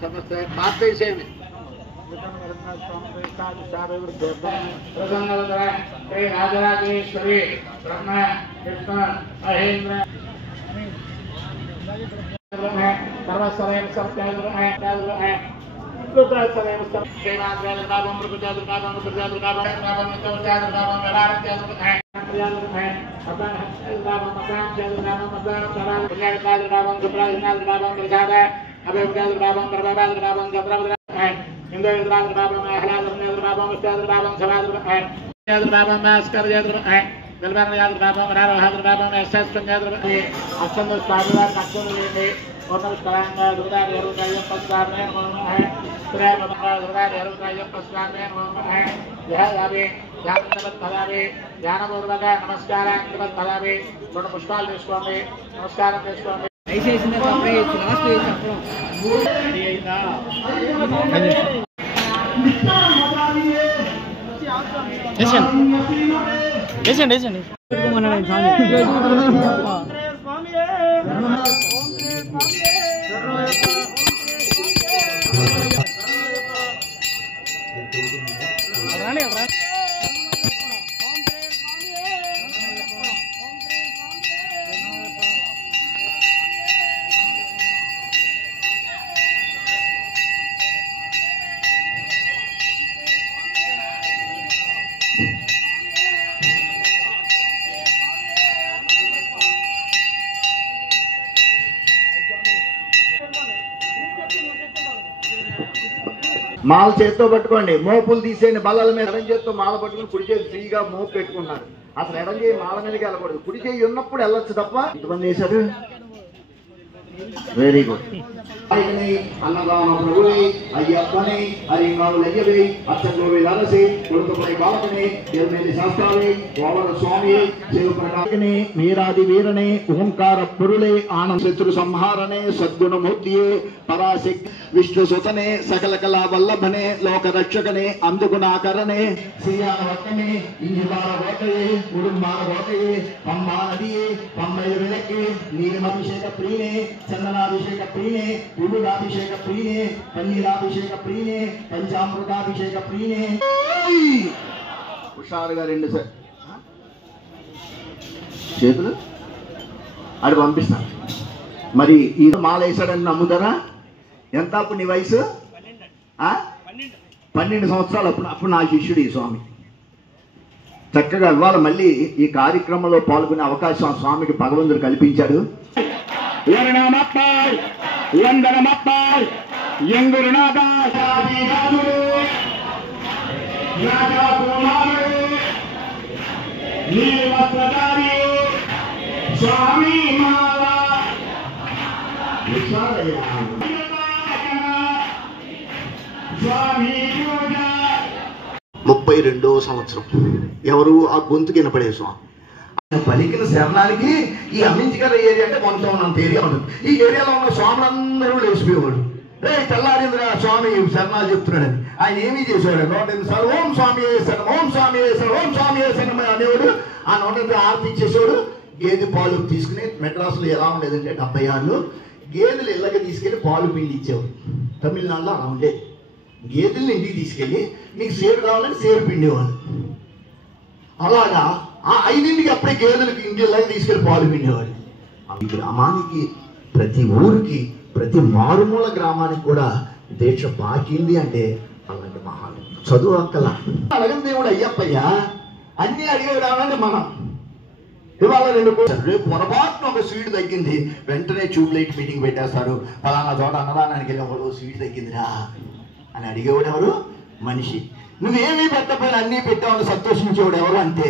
समस्ते मात्र सेवे राजराजेश्वरी ब्रह्म विष्णु महेंद्र सर्वस्वयं सत्य ध्यानपूर्वक नमस्कार पुष्पाल नमस्कार మాల చేత్తో పట్టుకోండి, మోపులు తీసేయండి, బల్లల మీద ఎడం చేత్తో మాల పట్టుకుని కుడి చేతి ఫ్రీగా మోపు పెట్టుకున్నారు. అసలు ఎడం చేయి మాల మీదకి వెళ్ళకూడదు, కుడి చేయి ఉన్నప్పుడు వెళ్ళొచ్చు తప్ప. ఇంతమంది వేశారు, వెరీ గుడ్. అన్నదాన ప్రభుని అయ్యప్పని హరిమావులయ్యవి అచ్చంగోవిల్ అరసి కొడుకుపై బాలకని ఎల్మెల్లి శాస్త్రాలి గోవర స్వామి శివప్రకాశని వీరాది వీరనే ఓంకార పురులే ఆనంద శత్రు సంహారనే సద్గుణమూర్తియే పరాశక్తి విష్ణుసుతనే సకల కళా వల్లభనే లోక రక్షకనే అందుగుణాకరనే శ్రీయానవక్కనే ఇంజిమార గోటయే ఉడుంబార గోటయే పమ్మా నదియే పమ్మయ విలకే నీలిమాభిషేక ప్రియనే చందనాభిషేక ప్రియనే విభుడాభిషేక ప్రియనే పన్నీరాభిషేక ప్రియనే పంచామృతాభిషేక ప్రియనే. హుషారుగా రెండు సార్ చేతులు అటు పంపిస్తాను. మరి ఈ మాల వేసాడని నమ్ముతారా? ఎంత అప్పుడు నీ వయసు? 12 సంవత్సరాలు. అప్పుడు నా శిష్యుడు ఈ స్వామి. చక్కగా ఇవాళ మళ్ళీ ఈ కార్యక్రమంలో పాల్గొనే అవకాశం ఆ స్వామికి భగవంతుడు కల్పించాడు. స్వామి 32వ సంవత్సరం. ఎవరు ఆ గొంతు వినపడే స్వామి పలికిన శరణానికి ఈ అమించికర ఏరియా అంటే కొంచెం ఉన్నంత ఏరియా ఉంటుంది. ఈ ఏరియాలో ఉన్న స్వాములందరూ లేచిపోయేవాడు. రే తెల్లారిందిరా స్వామి శరణాలు చెప్తున్నాడని. ఆయన ఏమీ చేసేవాడు, 108 సార్లు ఓం స్వామి వేసాను, ఓం స్వామి వేసాను, ఓం స్వామి వేసాను అనేవాడు. ఆ 108 ఆరతి ఇచ్చేసేవాడు. గేదె పాలు తీసుకుని మెడ్రాసులో ఎలా ఉండేదంటే 76లో గేదెలు ఇళ్ళకి తీసుకెళ్ళి పాలు పిండి ఇచ్చేవాడు. తమిళనాడులో అలా ఉండేది. గేదెలను ఇంటికి తీసుకెళ్ళి మీకు సేరు కావాలని సేరు పిండేవాళ్ళు. అలాగా ఆ 5ంటికి అప్పుడే గేదెలకి ఇంటికి తీసుకెళ్ళి పాలు పిండేవాడు. ఈ గ్రామానికి, ప్రతి ఊరికి, ప్రతి మారుమూల గ్రామానికి కూడా దీక్ష పాకింది అంటే అలాంటి మహాను చదువు అక్కల అడగని దేవుడు అయ్యప్పయ్య అన్నీ అడిగేవాడంటే మనం ఇవాళ 2 రేపు పొరపాటున ఒక స్వీట్ తగ్గింది, వెంటనే ట్యూబ్ లైట్ మీటింగ్ పెట్టేస్తారు. ఫలానా చోట అన్నదానానికి వెళ్ళేవాడు స్వీట్ తగ్గిందిరా అని అడిగేవాడు ఎవరు? మనిషి. నువ్వేమీ పెట్టకపోయినా అన్నీ పెట్టామని సంతోషించేవాడు ఎవరు అంటే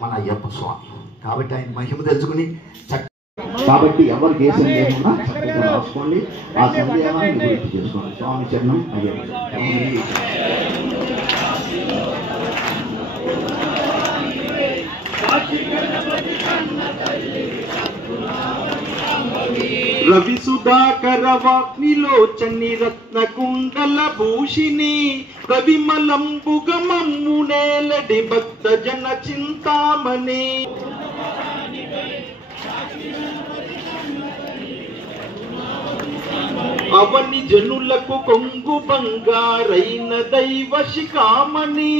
మన అయ్యప్ప స్వామి. కాబట్టి ఆయన మహిమ తెలుసుకుని కాబట్టి ఎవరికి ఏ సందేహం చక్కగా రాసుకోండి, ఆ సందేహాన్ని గుర్తు చేసుకోండి. స్వామి చరణం అయ్యప్ప. రవి సుధాకర వాగ్నిలోచని రత్న కుండల భూషిణి కవిమలంబుగ మమ్ము నేలడి భక్త జన చింతామణి. అవని జనులకు కొంగు బంగారైన దైవ శిఖామణి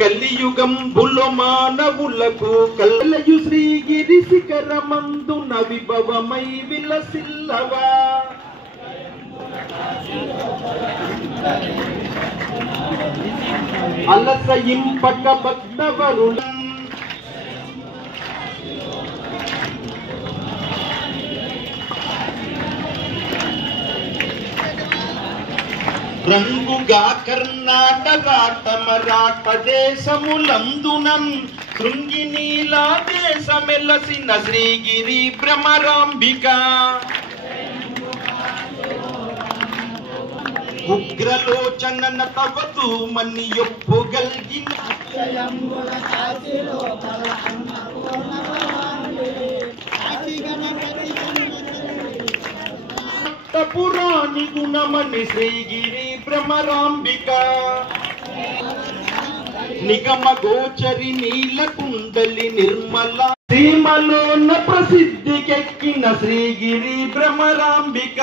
కలియుగంబులో మానవులకు కలయు శ్రీగిరి శిఖరమందున విభవమై విలసిల్లవా అలసయింపక భక్తవరుల రంగుగా కర్ణాటక మరాఠ దేశములందునన్ శృంగి నీలా దేశమెలసిన శ్రీగిరి భ్రమరాంబిక ఉగ్రలోచన తవతు మని యొప్పుగల్గిన పురాణి గుణమణి శ్రీగిరి భ్రమరాంబిక నిగమ గోచరి నీల కుండలి నిర్మల సీమలోన ప్రసిద్ధికెక్కిన శ్రీగిరి భ్రమరాంబిక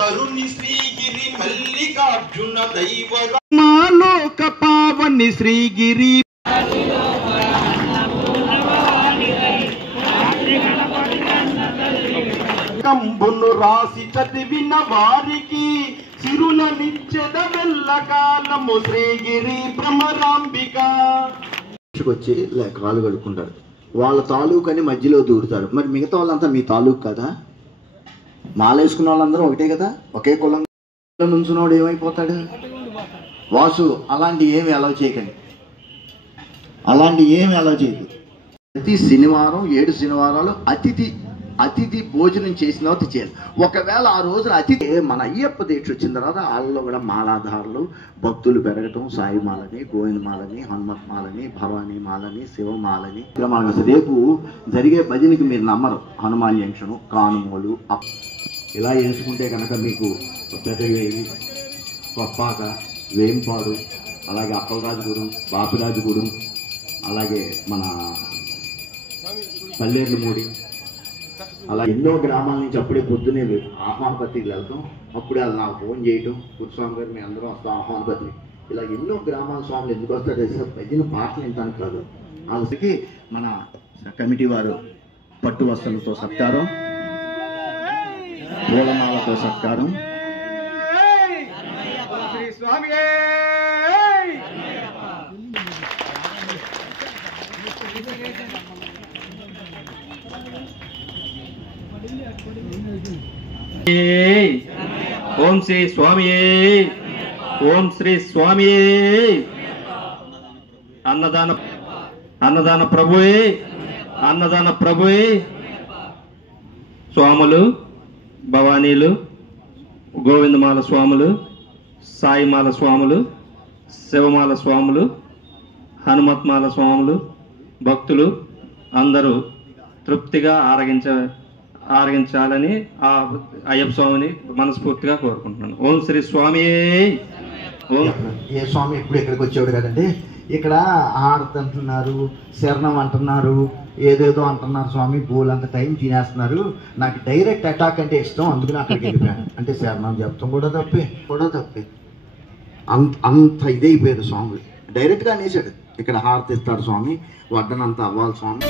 తరుణి శ్రీగిరి మల్లికార్జున దైవ మాలోక పావని శ్రీగిరి కంబును రాసి చదివిన వారికి సిరుల నిచ్చెద వెళ్ళకాలము శ్రీగిరి భ్రమరాంబిక వచ్చి కాలు కడుక్కుంటారు, వాళ్ళ తాలూకు అని మధ్యలో దూరుతారు. మరి మిగతా వాళ్ళంతా మీ తాలూకు కదా? మాల వేసుకున్న వాళ్ళందరూ ఒకటే కదా? ఒకే కులం నుంచున్నవాడు ఏమైపోతాడు? వాసు అలాంటి ఏమి అలౌ చేయకండి, అలాంటి ఏమి అలౌ చేయదు. ప్రతి శనివారం 7 శనివారాలు అతిథి భోజనం చేసిన తర్వాత చేయాలి. ఒకవేళ ఆ రోజున అతిథి మన అయ్యప్ప దీక్ష వచ్చిన తర్వాత వాళ్ళలో కూడా మాలాధారులు భక్తులు పెరగటం, సాయి మాలని, గోవింద మాలని, హనుమత్ మాలని, భవానీ మాలని, శివమాలని రేపు జరిగే భజనకి మీరు నమ్మరు. హనుమాన్ జంక్షను, కానుమోలు ఇలా వేసుకుంటే కనుక మీకు పెద్దవేవి, కొప్పాక, వేంపాడు, అలాగే అప్పలరాజుగూడెం, బాపిరాజుగూడెం, అలాగే మన పల్లేర్లమూడి, అలా ఎన్నో గ్రామాల నుంచి అప్పుడే పొద్దునే ఆహ్వాన పత్రికలు వెళ్తాం. అప్పుడే వాళ్ళు నాకు ఫోన్ చేయటం, కురుస్వామి గారు మేము అందరం వస్తాం ఆహ్వాన పత్రిక. ఇలా ఎన్నో గ్రామాల స్వాములు ఎందుకు వస్తారు సార్? భజన పాటలు వింటాను కాదు. వాళ్ళకి మన కమిటీ వారు పట్టు వస్త్రాలతో సత్కారం, పూలమాలతో సత్కారం. ఓం శ్రీ స్వామి, ఓం శ్రీ స్వామి. అన్నదాన ప్రభువే, అన్నదాన ప్రభువే. స్వాములు, భవానీలు, గోవిందమాల స్వాములు, సాయిమాల స్వాములు, శివమాల స్వాములు, హనుమత్మాల స్వాములు, భక్తులు అందరూ తృప్తిగా ఆరగించాలని ఆ అయ్యప్ప స్వామిని మనస్ఫూర్తిగా కోరుకుంటున్నాను. ఓం శ్రీ స్వామి. ఏ స్వామి ఇప్పుడు ఇక్కడికి వచ్చేవాడు కదండి. ఇక్కడ హారతి అంటున్నారు, శరణం అంటున్నారు, ఏదేదో అంటున్నారు. స్వామి పూలంత టైం తినేస్తున్నారు. నాకు డైరెక్ట్ అటాక్ అంటే ఇష్టం, అందుకని అక్కడికి వెళ్ళిపోయాను. అంటే శరణం చెప్తాం కూడా తప్పే. అంత ఇదైపోయారు స్వామి. డైరెక్ట్గా అనేసాడు, ఇక్కడ హారతి ఇస్తాడు స్వామి, వడ్డనంత అవ్వాలి స్వామి.